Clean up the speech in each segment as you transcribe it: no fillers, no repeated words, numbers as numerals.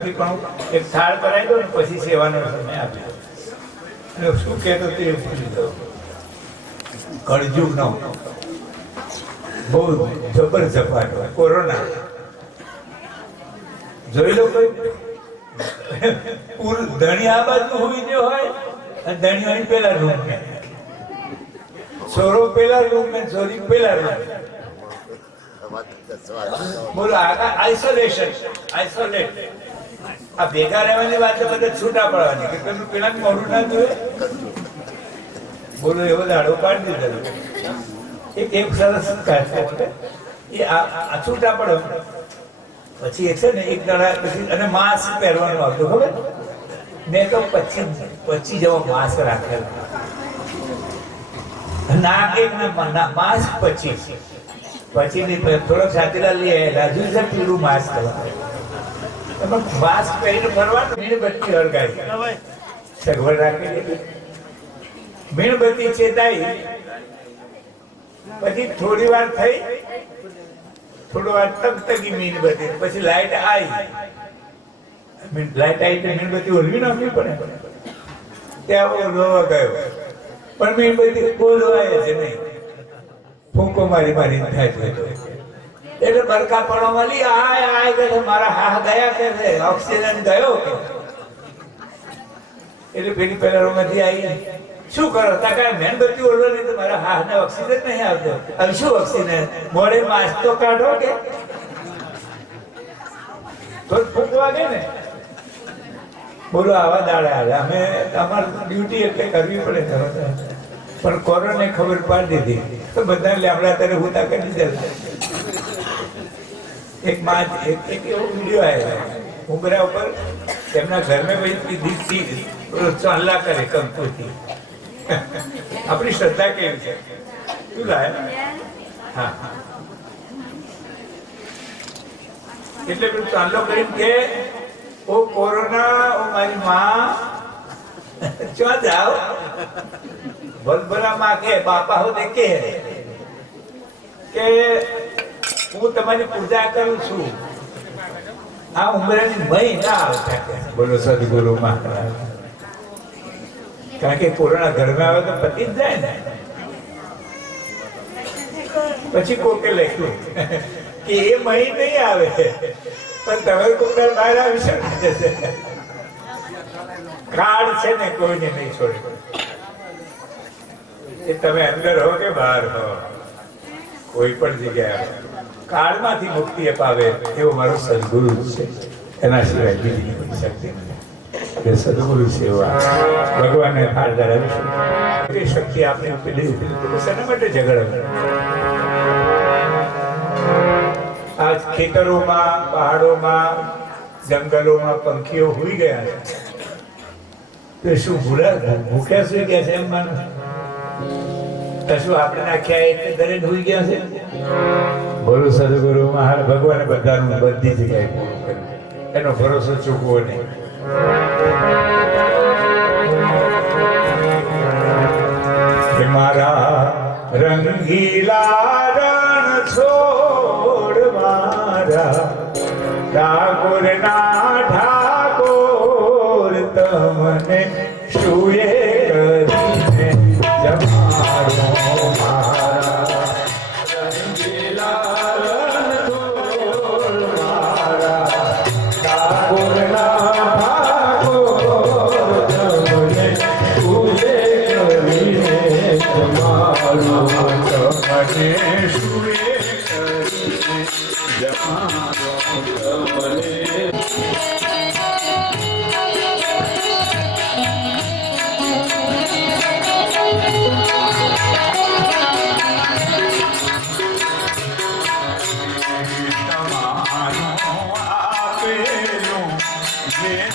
પણ એક થાળ કરાવી દો ને પછી સેવાનો સમય આપી દો. અને શું કહેતો તે ભૂલી દો. કળજુગ નો બહુ જબર ઝપાટ હોય. કોરોના જોઈ લો, કોઈ ધણી આ બાજુ હોઈ ગયો હોય અને ધણી હોય પેલા રૂમ ને, છોરો પેલા રૂમ ને છોરી પેલા રૂમ. બોલો, આઇસોલેટ. આ ભેગા રહેવાની વાત બધા છૂટા પડવાની કે તમે પેલા મોડું ના જોયે. બોલો, એવો દાડો પાડી દીધો. એક સરસ કાર્ય એ આ છૂટા પડો પછી છે ને એક દાડા પછી અને માસ્ક પહેરવાનું આવતું. ખબર મેં તો 25 જેવો માસ્ક રાખેલો. નાક એક ને માસ્ક 25 પછી થોડોક સાથીલા લઈએ રાજુ છે પીળું માસ્ક માસ્ક પહેરીને ફરવાનું. મીણબત્તી હળગાવી સગવડ રાખી, મીણબત્તી ચેતાઈ. પછી થોડી વાર થઈ, થોડી વાર તકતકી મીણબત્તી, પછી લાઈટ આવી. મીણબત્તી ઓલવી નાખવી પડે. ત્યાં ઓલવા ગયો પણ મીણબત્તી ઓલવાય છે નહીં. ફૂંકો મારી થાય છે એટલે બરકા પડવામાં લી આય કે મારા હા ગયા કે ઓક્સિજન ગયો કે એટલે પેલી પેલા રૂમમાંથી આવી. શું કરો તા કઈ મીણબત્તી ઓલવા નહીં તો મારા હા ને ઓક્સિજન નહીં આવતો. હવે શું ઓક્સિજન મોડે માસ્ક તો કાઢો કે તો ફૂંકવા ગઈ ને. બોલો, આવા દાડા આવે. અમે અમારી ડ્યુટી એટલે કરવી પડે પણ કોરોનાને ખબર પાડી દીધી તો બધા લેમડા ત્યારે હુતા કરી દીધા. એક એવો વિડીયો આવ્યો ઉંબરા ઉપર, તેમના ઘરમાં ભાઈ ચાલ્લા કરે કંકુથી. આપણી શ્રદ્ધા કેવી છે શું લાય. હા, એટલે પેલું ચાલ્લો કરીને કે ઓ કોરોના, ઓ મારી માં ચો જાઓ. ભલભલા માં કે બાપા હો દેખે કે હું તમારી પૂજા કરું છું. આ ઉંમરની મય ના આવતા. બોલો સદગુરુ મહારાજ. કારણ કે કોરોના ઘરમાં આવે તો પતી જ જાય ને. પછી કોકે લખ્યું કે એ મય નહીં આવે પણ તમે કોકના બહાર આવી શકે છે. કાર્ડ છે ને કોઈને નહીં છોડે. એ તમે અંદર હો કે બહાર હો, કોઈ પણ જગ્યાએ કાળમાંથી મુક્તિ અપાવે એવો મારો સદગુરુ છે. એના સિવાય બીજી કોઈ શક્તિ નથી. સદગુરુ સેવા ભગવાનને હાર ધરાવીશું. એ શક્તિ આપણે પેલી શેના માટે ઝઘડા? આજ ખેતરોમાં, પહાડોમાં, જંગલોમાં પંખીઓ હુઈ ગયા છે તો શું ભૂખ્યા સુઈ ગયા છે એમ માનો? શું આપણે નાખ્યા એટલે દરેક હોઈ ગયા છે? બોલો સદગુરુ મહારાજ. ભગવાને બધાનું બધી જગ્યાએ પૂરું કર્યું. એનો ભરોસો ચૂકવો નહીં. મારા રંગીલા રણ છોડ મારા ઠાકોર ના ઠાકોર તમને શુએ કરીને જમાડો. નહીં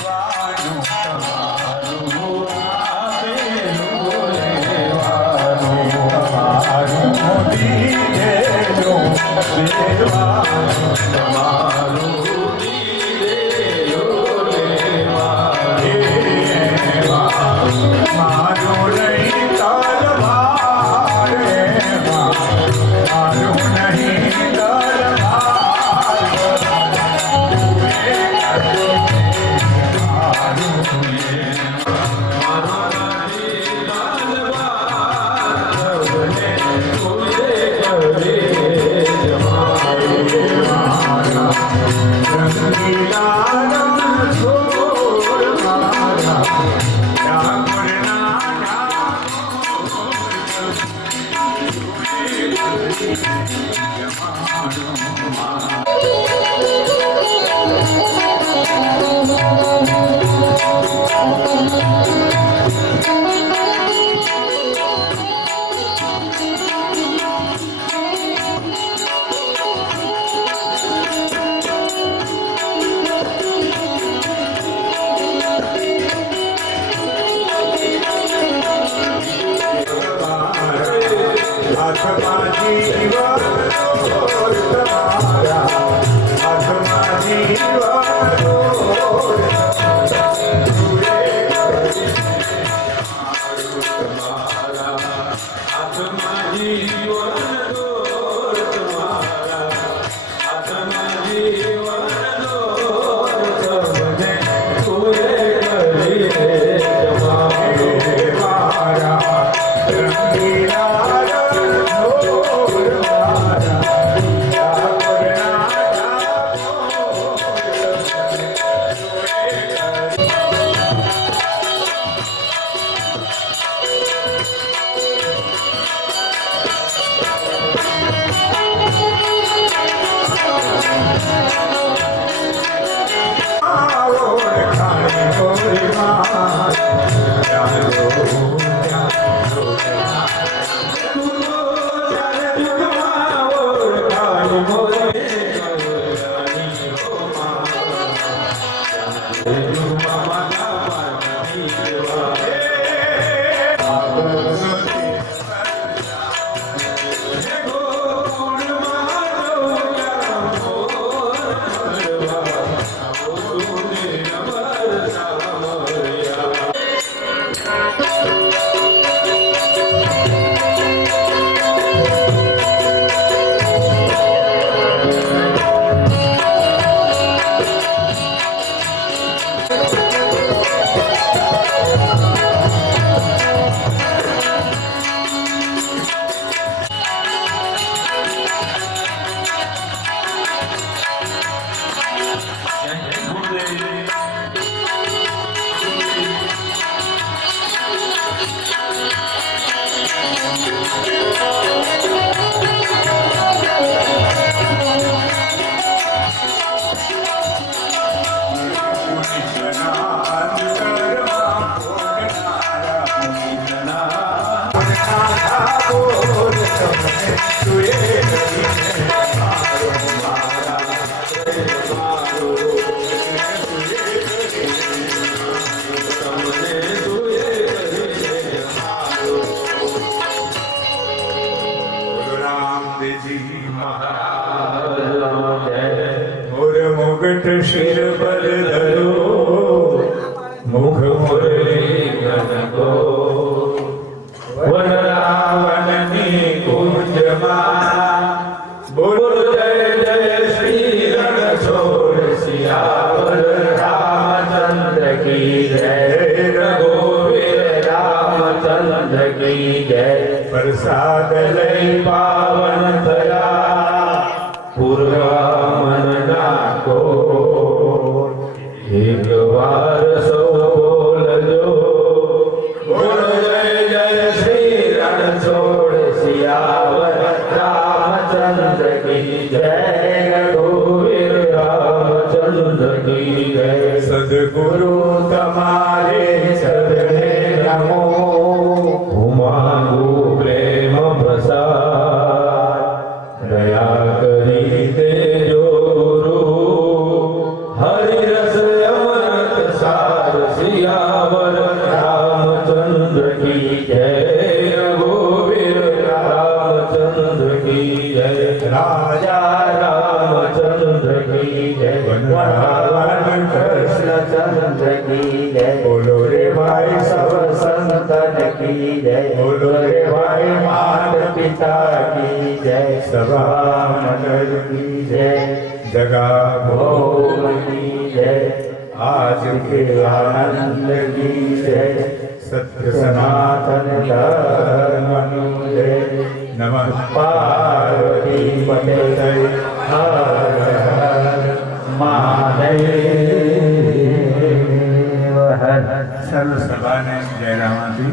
શિર પર ધરો મુખ મુરલી ગણકો વનરાવનની કુંજમાં બોલ જય જય શ્રી રણછોડ સિયાવર રામચંદ્ર કી જય રઘુવીર રામચંદ્ર કી જય પ્રસાદ લઈ પાવન થયા પૂર્વા મન નાખો એક વાર સૌ બોલજો બોલ જય જય શ્રી રણછોડ સિયાવર રામચંદ્ર કી જય રઘુવીર રામચંદ્ર કી જય સદગુરુ તમારે સદને નમો ઉમાંગુ પ્રેમ પ્રસાદ દયા કરી તેજો ગુરુ હરિરસ અમૃત સાર સિયાવર રામચંદ્ર કી જય રઘુવીર રામચંદ્ર કી જય રાજા રામચંદ્ર કી જય વનરાવન કૃષ્ણચંદ્ર કી જય બોલો રે ભાઈ સવ સંતન કી જય બોલો રે ભાઈ માત પિતા કી જય સભા મંડળ की जय जगा भोग की जय आज के आनंद की जय सत्य सनातन धर्म जय नमः पार्वती पते हर हर महादेव हर सर्व सभा ने जय रामाजी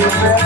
ગુરુ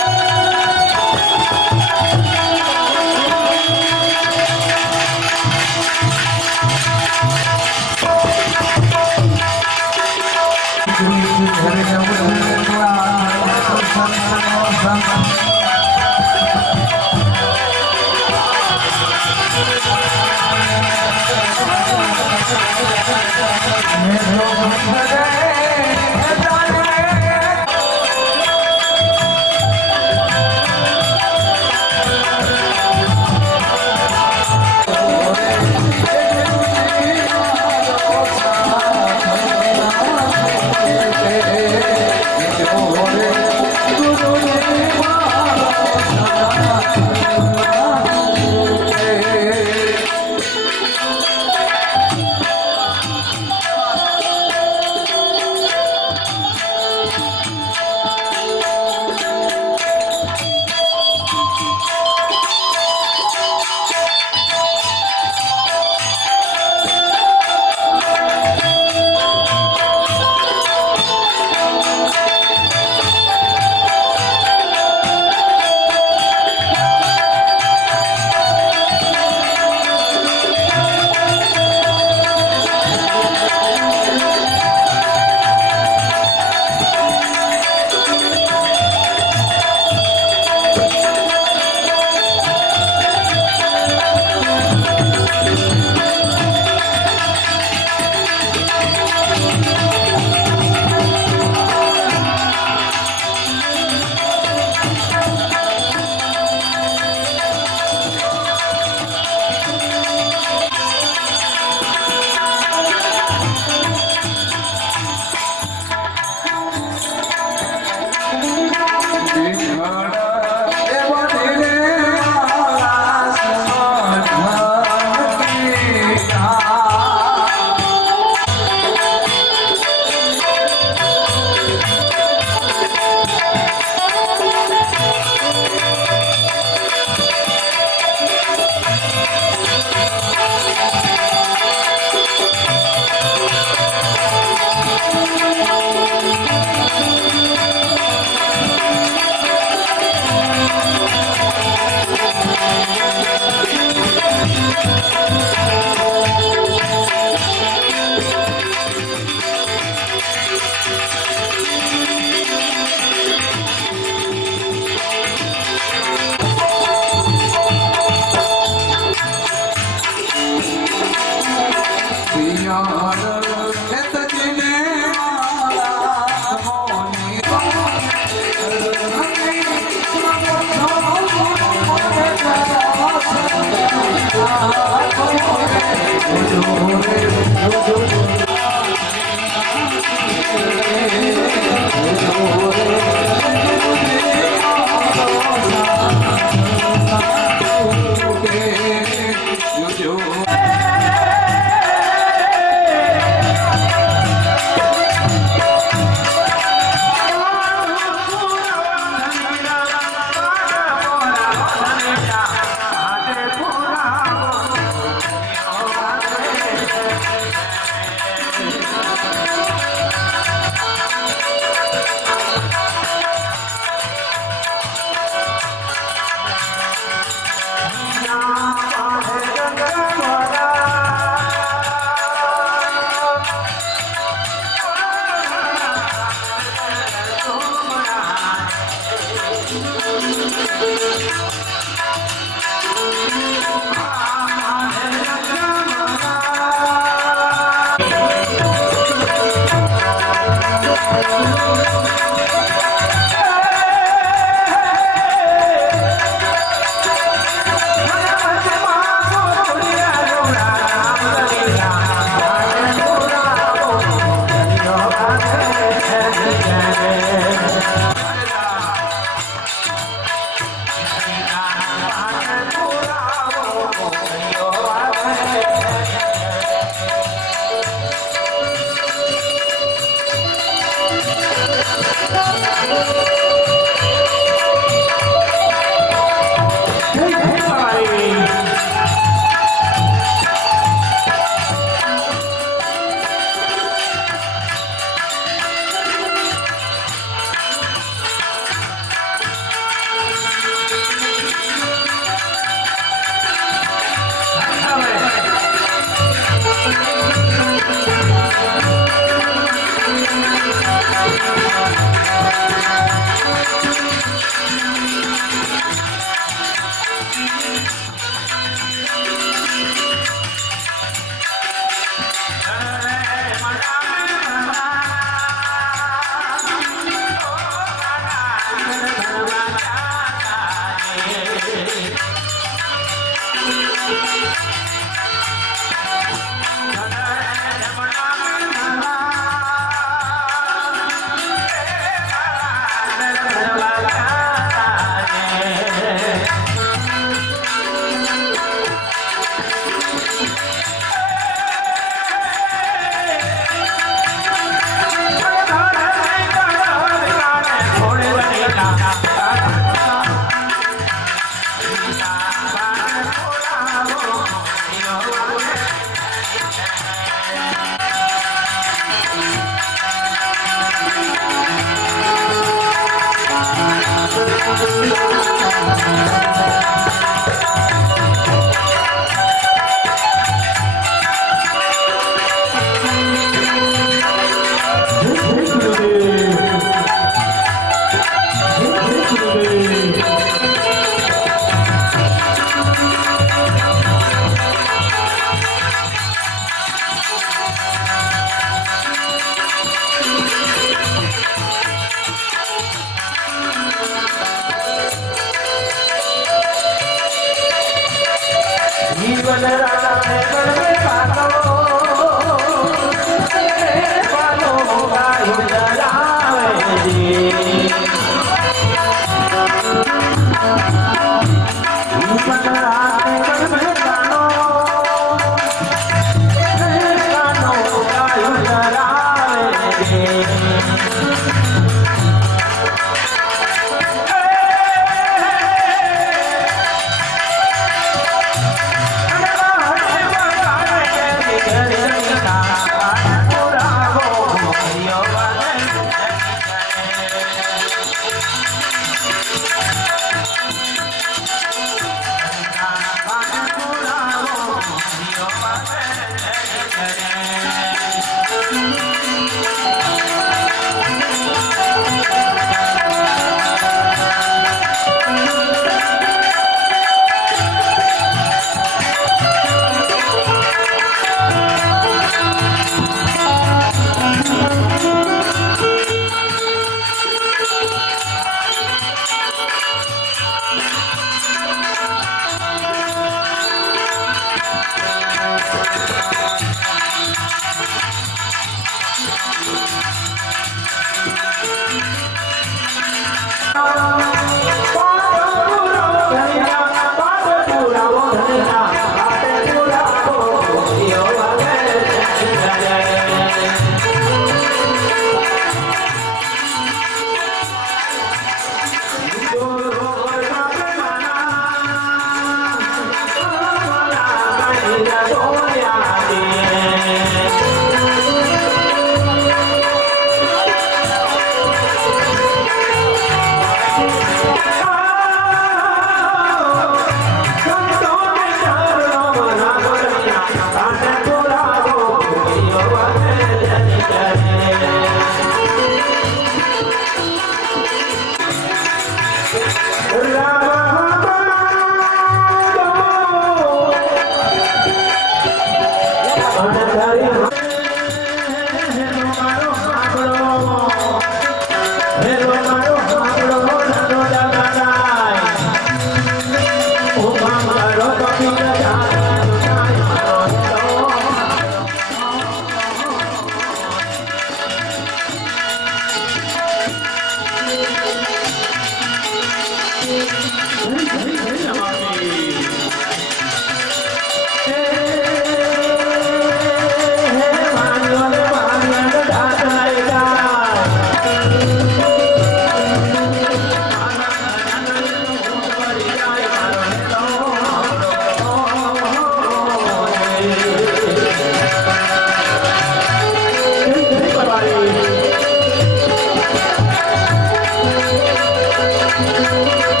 Thank you.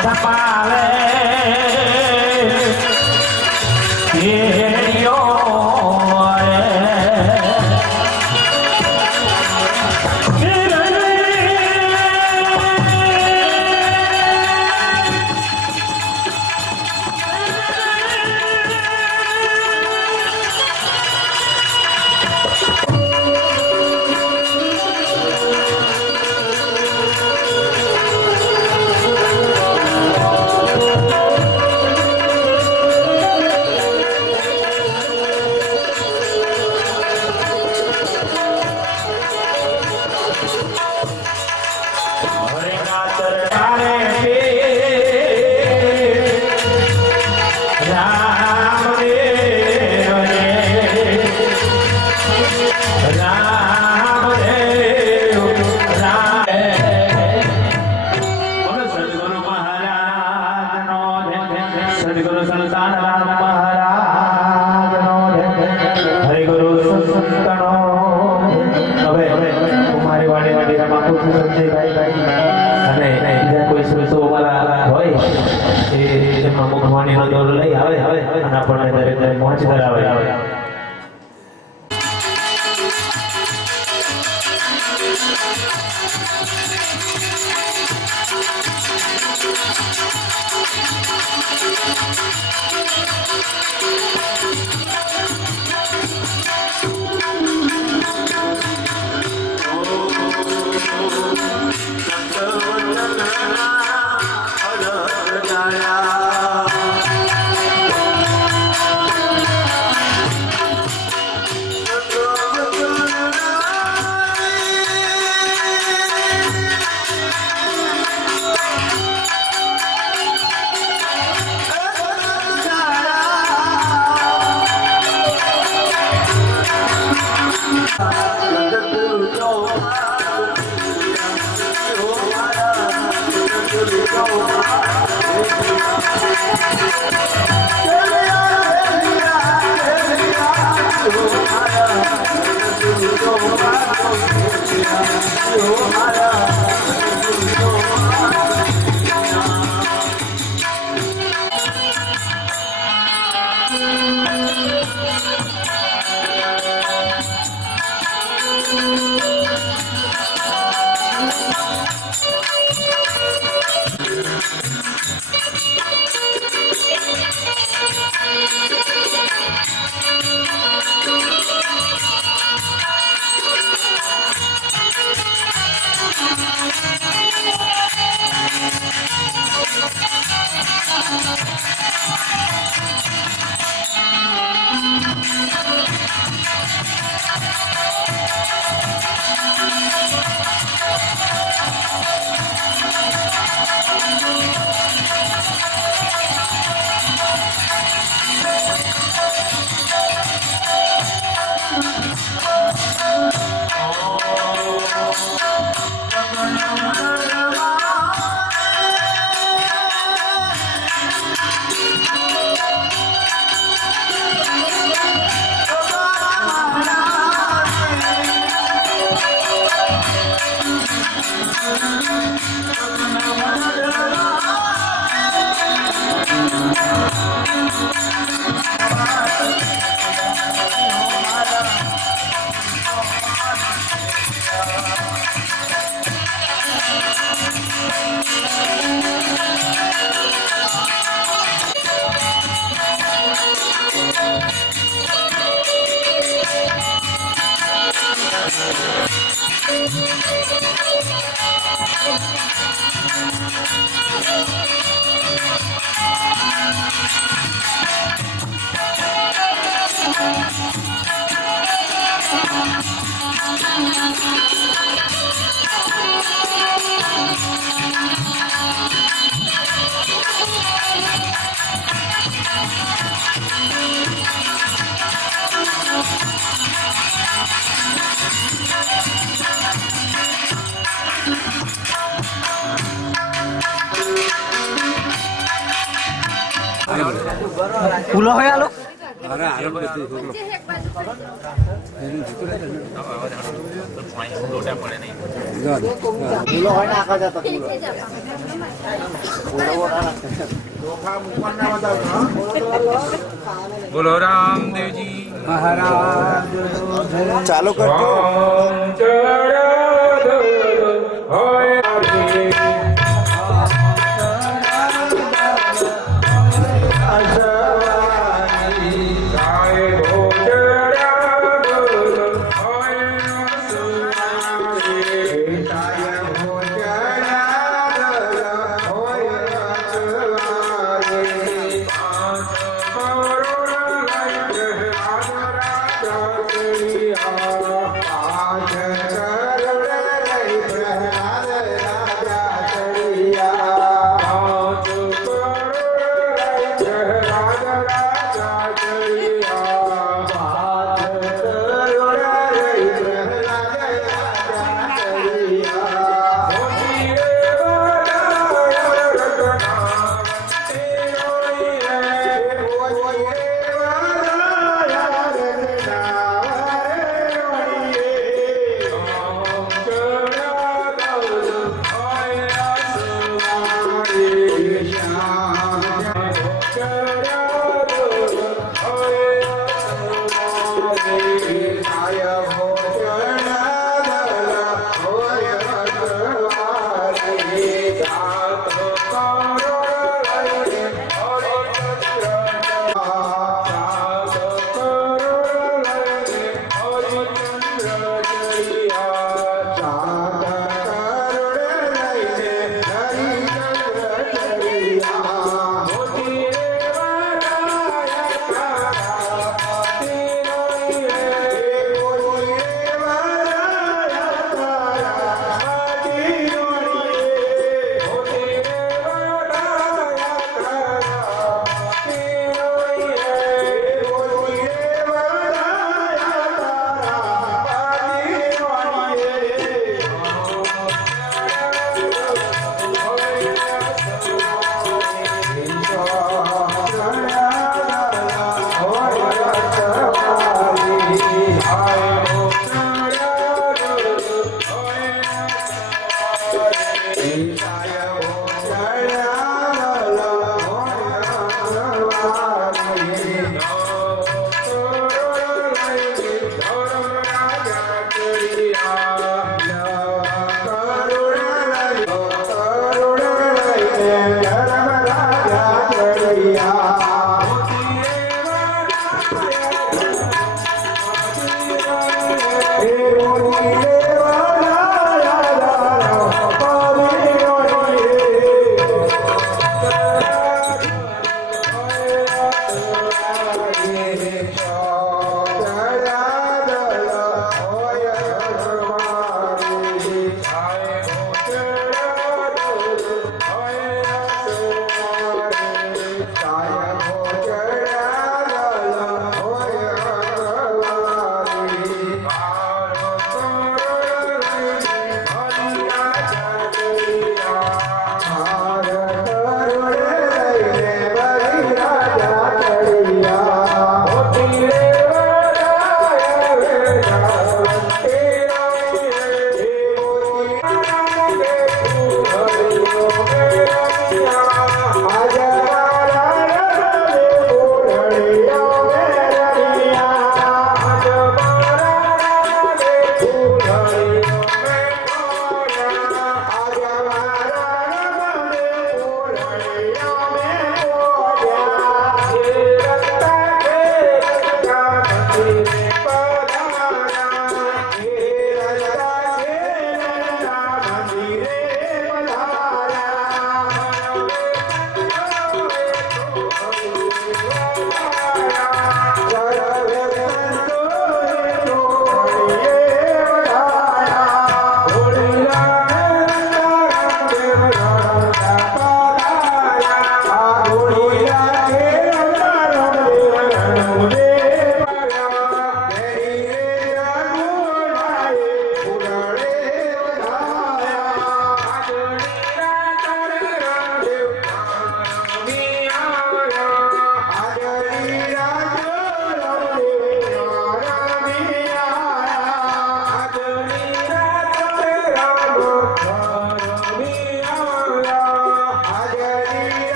છપાવે સદગુરુ સંતાન રામ મહારાજનો હરિ ગુરુ સંતનો હવે કુમારી વાડી રમા સંજયભાઈ અને બીજા કોઈ શ્રોતો વાળા હોય એ જેમનો મુખવાણીનો દોર લઈ આવે અને આપણને દરેક પહોંચ કરાવે ફૂલો હોય આલો બોલો રામદેવજી મહારાજ ચાલુ કરજો ઓમ ચરણ